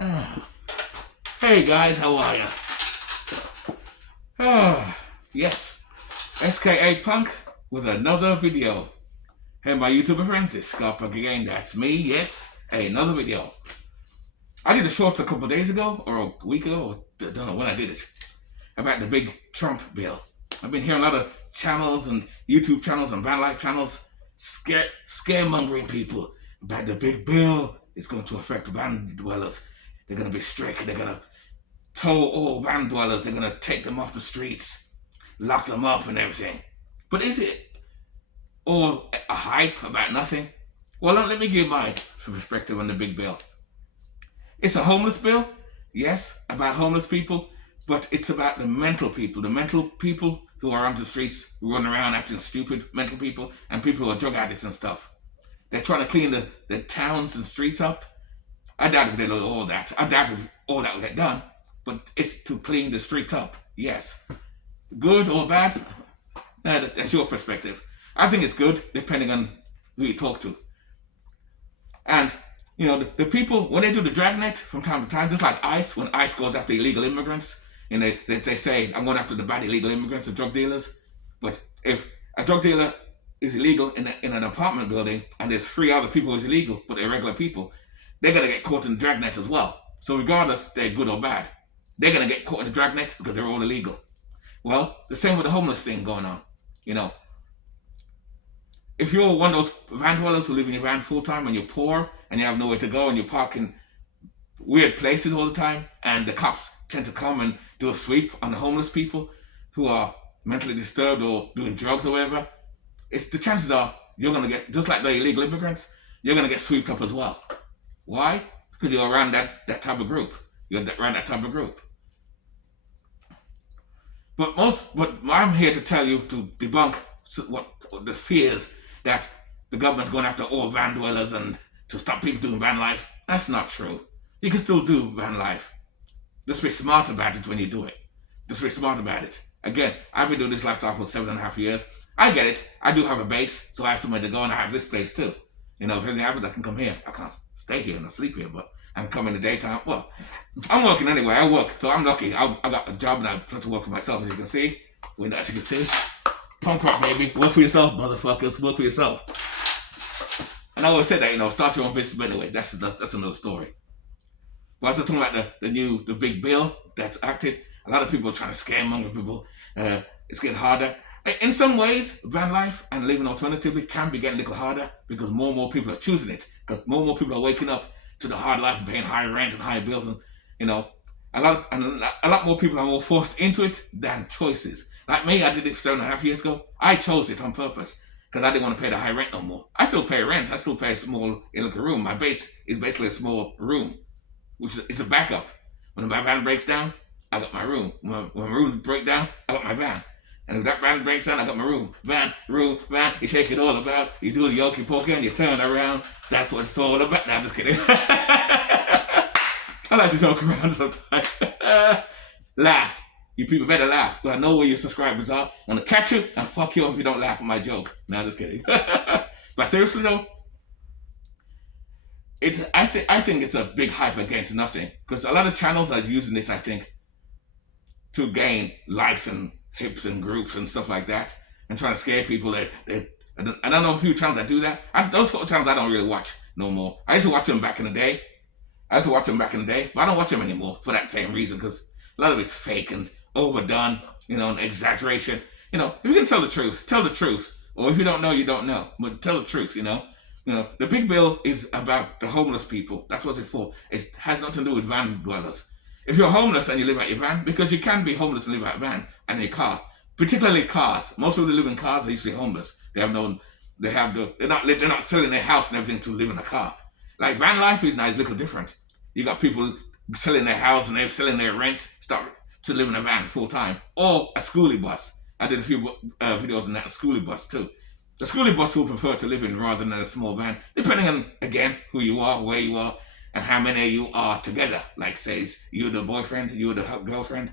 Hey guys, how are ya? Yes, SKA Punk with another video. Hey my YouTuber friends, it's Scott Punk again, that's me, yes. Hey, another video. I did a short a couple of days ago, or a week ago, or I don't know when I did it, about the big Trump bill. I've been hearing a lot of channels and YouTube channels and van life channels scaremongering people about the big bill. It's going to affect van dwellers. They're going to be strict, they're going to tow all van dwellers, they're going to take them off the streets, lock them up and everything. But is it all a hype about nothing? Well, let me give my perspective on the big bill. It's a homeless bill, yes, about homeless people, but it's about the mental people who are on the streets, running around acting stupid, mental people, and people who are drug addicts and stuff. They're trying to clean the towns and streets up. I doubt if they'll do all that. I doubt if all that will get done. But it's to clean the streets up, yes. Good or bad? That's your perspective. I think it's good, depending on who you talk to. And, you know, the people, when they do the dragnet from time to time, just like ICE, when ICE goes after illegal immigrants, and they say, I'm going after the bad illegal immigrants, the drug dealers. But if a drug dealer is illegal in an apartment building, and there's 3 other people who's illegal, but they're regular people, they're going to get caught in the dragnet as well. So regardless, they're good or bad, they're going to get caught in the dragnet because they're all illegal. Well, the same with the homeless thing going on. You know, if you're one of those van dwellers who live in your van full time and you're poor and you have nowhere to go and you're parking weird places all the time, and the cops tend to come and do a sweep on the homeless people who are mentally disturbed or doing drugs or whatever, the chances are you're going to get, just like the illegal immigrants, you're going to get swept up as well. Why? Because you're around that type of group. You're around that type of group. But I'm here to tell you, to debunk what the fears that the government's going after all van dwellers and to stop people doing van life. That's not true. You can still do van life. Just be smart about it when you do it. Just be smart about it. Again, I've been doing this lifestyle for 7.5 years. I get it. I do have a base, so I have somewhere to go, and I have this place too. You know, if anything happens, I can come here. I can't stay here and I sleep here, but I can come in the daytime. Well, I'm working anyway. I work, so I'm lucky. I got a job and I plan to work for myself, as you can see. As you can see. Punk rock, baby. Work for yourself, motherfuckers. Work for yourself. And I always say that, you know, start your own business, but anyway, that's another story. But I was talking about the big bill that's acted. A lot of people are trying to scaremonger people. It's getting harder. In some ways, van life and living alternatively can be getting a little harder because more and more people are choosing it. Because more and more people are waking up to the hard life and paying higher rent and higher bills, and you know, a lot more people are more forced into it than choices. Like me, I did it 7.5 years ago. I chose it on purpose because I didn't want to pay the high rent no more. I still pay rent. I still pay a small room. My base is basically a small room, which is a backup. When my van breaks down, I got my room. When my room breaks down, I got my van. And if that van breaks down, I got my room. Van. You shake it all about. You do the yoki pokey and you turn around. That's what it's all about. Nah, I'm just kidding. I like to joke around sometimes. Laugh. You people better laugh. But I know where your subscribers are. I'm going to catch you and fuck you if you don't laugh at my joke. Nah, just kidding. But seriously though, I think it's a big hype against nothing. Because a lot of channels are using it, I think, to gain likes and hips and groups and stuff like that, and trying to scare people. I don't know a few channels that do that. Those sort of channels I don't really watch no more. I used to watch them back in the day. But I don't watch them anymore for that same reason, because a lot of it's fake and overdone, you know, and exaggeration. You know, if you can tell the truth, tell the truth. Or if you don't know, you don't know. But tell the truth, you know. You know, the big bill is about the homeless people. That's what it's for. It has nothing to do with van dwellers. If you're homeless and you live out your van, because you can be homeless and live out your van and your car, particularly cars. Most people who live in cars are usually homeless. They're not selling their house and everything to live in a car. Like van life is nice, a little different. You got people selling their house and they're selling their rent, start to live in a van full time, or a schoolie bus. I did a few videos on that, a schoolie bus too. The schoolie bus will prefer to live in rather than a small van, depending on, again, who you are, where you are, and how many you are together. Like, say, you're the boyfriend, you're the girlfriend,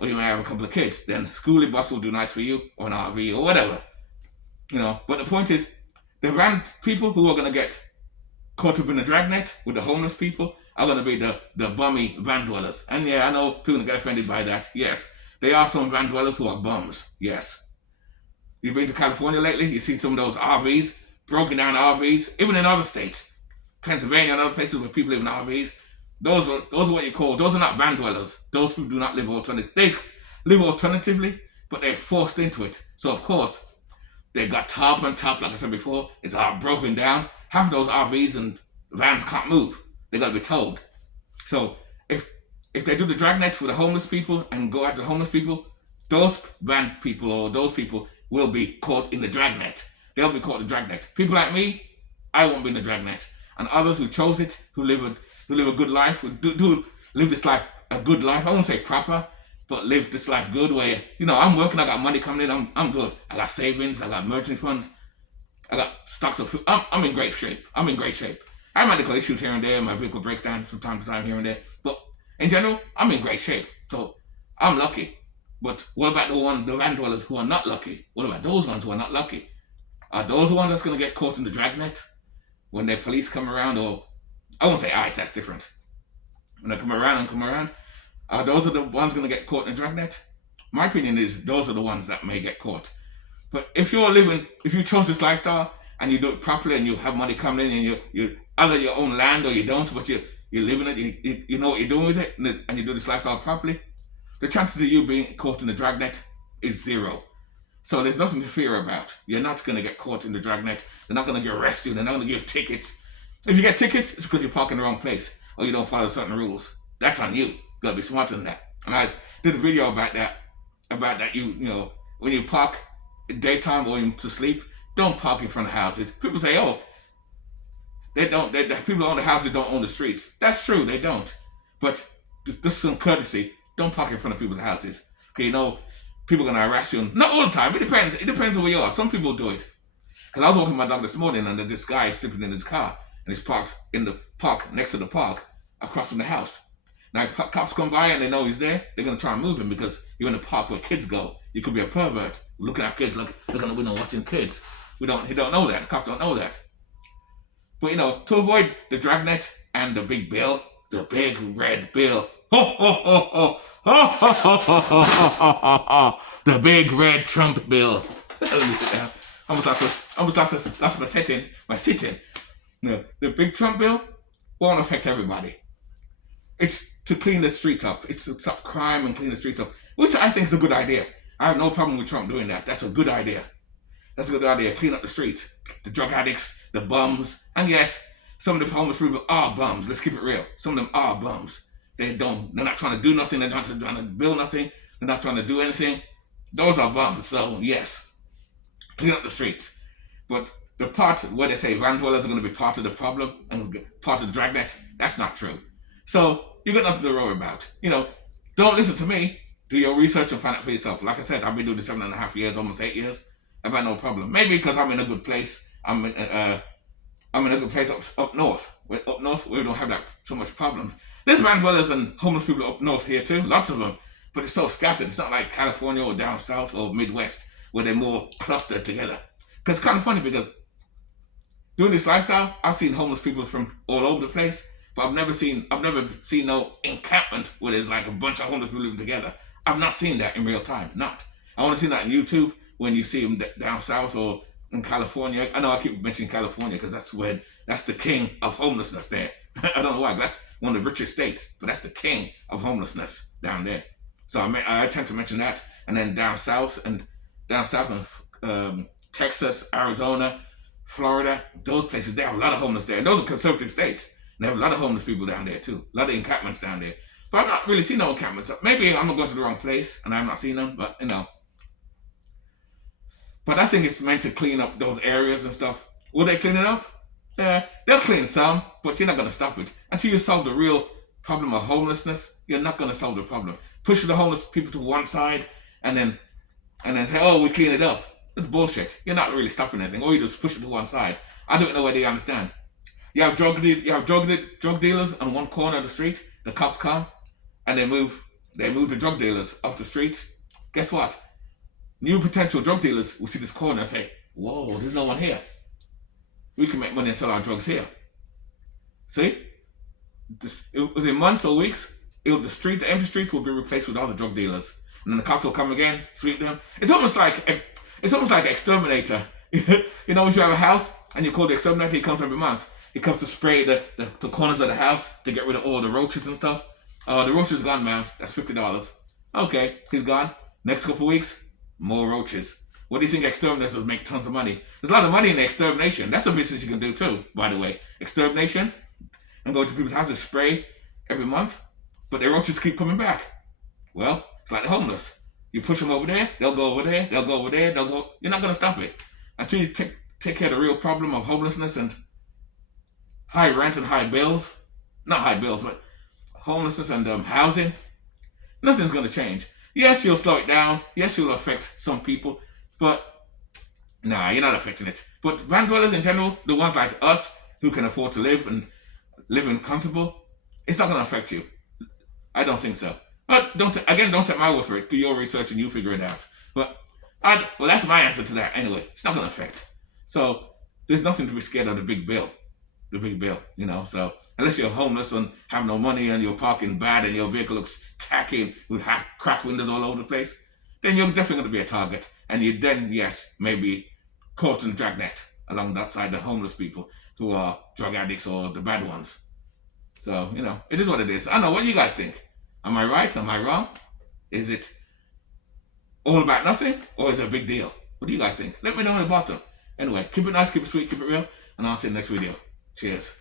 or you may have a couple of kids. Then schoolie bus will do nice for you, or an RV, or whatever. You know, but the point is, the van people who are going to get caught up in the dragnet with the homeless people are going to be the bummy van dwellers. And yeah, I know people get offended by that. Yes, there are some van dwellers who are bums. Yes. You've been to California lately, you see some of those RVs, broken down RVs, even in other states, Pennsylvania and other places where people live in RVs. Those are what you call, those are not van dwellers. Those people do not live alternatively. They live alternatively, but they're forced into it. So of course, they got top on top, like I said before, it's all broken down. Half of those RVs and vans can't move. They gotta be towed. So if they do the dragnet for the homeless people and go after the homeless people, those van people or those people will be caught in the dragnet. They'll be caught in the dragnet. People like me, I won't be in the dragnet. And others who chose it, who live a good life, who do live this life a good life. I won't say proper, but live this life good where, I'm working, I got money coming in, I'm good. I got savings, I got emergency funds, I got stocks of food. I'm in great shape. I have medical issues here and there, my vehicle breaks down from time to time here and there. But in general, I'm in great shape. So I'm lucky. But what about the van dwellers who are not lucky? What about those ones who are not lucky? Are those the ones that's going to get caught in the dragnet when the police come around? Or I won't say ICE, that's different. When they come around, are those the ones going to get caught in the dragnet? My opinion is those are the ones that may get caught. But if you chose this lifestyle and you do it properly and you have money coming in and you either your own land or you don't, but you live in it, you know what you're doing with it, and you do this lifestyle properly, the chances of you being caught in the dragnet is 0. So there's nothing to fear about. You're not going to get caught in the dragnet. They're not going to get arrested. They're not going to give tickets. If you get tickets, it's because you park in the wrong place or you don't follow certain rules. That's on you. You got to be smarter than that. And I did a video about that. When you park in daytime or to sleep, don't park in front of houses. People say, the people who own the houses don't own the streets. That's true, they don't. But just some courtesy. Don't park in front of people's houses. Okay, people are going to harass you. Not all the time. It depends. It depends on where you are. Some people do it. Because I was walking my dog this morning and this guy is sleeping in his car. And he's parked in the park, next to the park, across from the house. Now, if cops come by and they know he's there, they're going to try and move him because you're in a park where kids go. You could be a pervert looking at kids, looking at the window watching kids. He don't know that. The cops don't know that. But, to avoid the dragnet and the big bill, the big red bill, the big red Trump bill. Let me sit down. Almost lost my sitting. The big Trump bill won't affect everybody. It's to clean the streets up. It's to stop crime and clean the streets up, which I think is a good idea. I have no problem with Trump doing that. That's a good idea. Clean up the streets. The drug addicts, the bums, and yes, some of the homeless people are bums. Let's keep it real. Some of them are bums. They're not trying to do nothing. They're not trying to build nothing. They're not trying to do anything. Those are bums. So yes, clean up the streets. But the part where they say van dwellers are going to be part of the problem and part of the dragnet, that's not true. So you got nothing to worry about. Don't listen to me. Do your research and find out for yourself. Like I said, I've been doing this 7.5 years, almost 8 years. I've had no problem. Maybe because I'm in a good place. I'm in a good place up north. Up north, we don't have that so much problems. There's van dwellers and homeless people up north here too, lots of them. But it's so scattered. It's not like California or down south or Midwest where they're more clustered together. Because it's kind of funny because doing this lifestyle, I've seen homeless people from all over the place, but I've never seen no encampment where there's like a bunch of homeless people living together. I've not seen that in real time. Not. I want to see that on YouTube when you see them down south or in California. I know I keep mentioning California because that's the king of homelessness there. I don't know why. That's one of the richest states, but that's the king of homelessness down there. So I tend to mention that. And then down south in Texas, Arizona, Florida, those places, they have a lot of homeless there. And those are conservative states. And they have a lot of homeless people down there too. A lot of encampments down there. But I've not really seen no encampments. Maybe I'm not going to the wrong place and I've not seen them, but But I think it's meant to clean up those areas and stuff. Will they clean it up? They'll clean some, but you're not going to stop it. Until you solve the real problem of homelessness, you're not going to solve the problem. Pushing the homeless people to one side and then say, we clean it up. It's bullshit. You're not really stopping anything. Or you just push it to one side. I don't know whether you understand. You have drug dealers on one corner of the street. The cops come and they move the drug dealers off the street. Guess what? New potential drug dealers will see this corner and say, whoa, there's no one here. We can make money and sell our drugs here. See? within months or weeks, the empty streets will be replaced with all the drug dealers, and then the cops will come again, sweep them. It's almost like exterminator. You know, if you have a house and you call the exterminator, he comes every month. He comes to spray the corners of the house to get rid of all the roaches and stuff. Oh, the roaches gone, man. That's $50. Okay, he's gone. Next couple of weeks, more roaches. What do you think exterminators make tons of money? There's a lot of money in extermination. That's a business you can do too, by the way. Extermination and go to people's houses, spray every month, but the roaches keep coming back. Well, it's like the homeless. You push them over there, they'll go over there, they'll go over there, they'll go. You're not going to stop it until you take care of the real problem of homelessness and high rent and high bills. Not high bills, but homelessness and housing. Nothing's going to change. Yes, you'll slow it down. Yes, you'll affect some people, but nah, you're not affecting it. But van dwellers in general, the ones like us who can afford to live in comfortable, it's not going to affect you. I don't think so. But don't take my word for it. Do your research and you figure it out. But that's my answer to that anyway. It's not going to affect. So there's nothing to be scared of the big bill. The big bill, you know. So unless you're homeless and have no money and you're parking bad and your vehicle looks tacky with half cracked windows all over the place, then you're definitely going to be a target. And you then, yes, maybe caught in the dragnet along that side, the homeless people who are drug addicts or the bad ones. So, you know, it is what it is. I don't know. What do you guys think? Am I right? Am I wrong? Is it all about nothing? Or is it a big deal? What do you guys think? Let me know in the bottom. Anyway, keep it nice, keep it sweet, keep it real. And I'll see you in the next video. Cheers.